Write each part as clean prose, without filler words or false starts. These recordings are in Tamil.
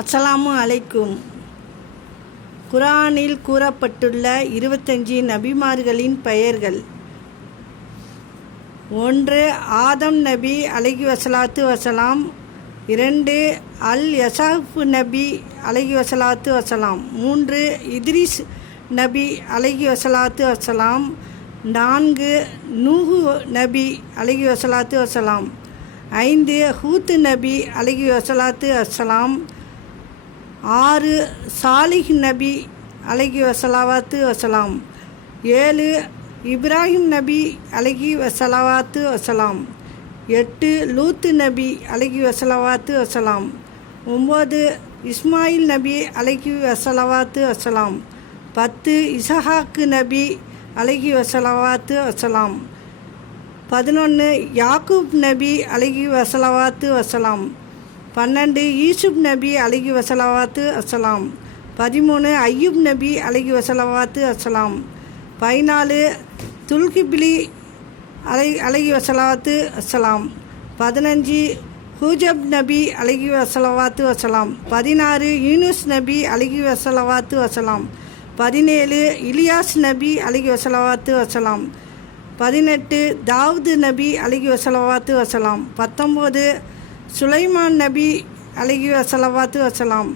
அஸ்ஸலாமு அலைக்கும். குர்ஆனில் கூறப்பட்டுள்ள 25 நபிமார்களின் பெயர்கள். 1. ஆதம் நபி அலைஹி வஸலாத்து வஸலாம். 2. அல் யஸாஃப் நபி அலைஹி வஸலாத்து வஸலாம். 3. இத்ரிஸ் நபி அலைஹி வஸலாத்து வஸலாம். 4. நூஹு நபி அலைஹி வஸலாத்து வஸலாம். 5. ஹூத் நபி அலைஹி வஸலாத்து வஸலாம். 6. சாலிஹ் நபி அலைஹி வஸலாத்து வஸலாம். 7. இப்ராஹிம் நபி அலைஹி வஸலாத்து வஸலாம். 8. லூத் நபி அலைஹி வஸலாத்து வஸலாம். 9. இஸ்மாயில் நபி அலைஹி வஸலாத்து வஸலாம். 10. இஸ்ஹாக் நபி அலைஹி வஸலாத்து வஸலாம். 11. யாக்கூப் நபி அலைஹி வஸலாத்து வஸலாம். 12. யூசுப் நபி அலைஹி வஸலாத்து வஸலாம். 13. அய்யூப் நபி அலைஹி வஸலாத்து வஸலாம். 14. துல்கிப்லி அலைஹி வஸலாத்து வஸலாம். 15. ஹூஜப் நபி அலைஹி வஸலாத்து வஸலாம். 16. யூனுஸ் நபி அலைஹி வஸலாத்து வஸலாம். 17. இலியாஸ் நபி அலைஹி வஸலாத்து வஸலாம். 18. தாவூத் நபி அலைஹி வஸலாத்து வஸலாம். 19. சுலைமான் நபி அலைஹி வஸலாத்து வஸலாம்.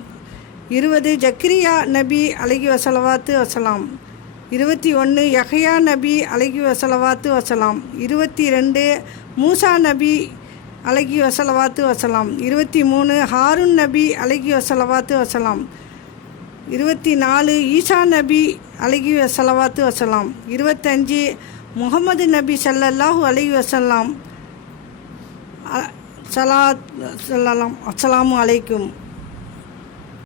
20. ஜக்கரியா நபி அலைஹி வஸலாத்து வஸலாம். 21. யஹ்யா நபி அலைஹி வஸலாத்து வஸலாம். 22. மூசா நபி அலைஹி வஸலாத்து வஸலாம். 23. ஹாரூன் நபி அலைஹி வஸலாத்து வஸலாம். 24. ஈசா நபி அலைஹி வஸலாத்து வஸலாம். 25. முஹம்மது நபி ஸல்லல்லாஹு அலைஹி வஸல்லம். அஸ்ஸலாமு அலைக்கும்.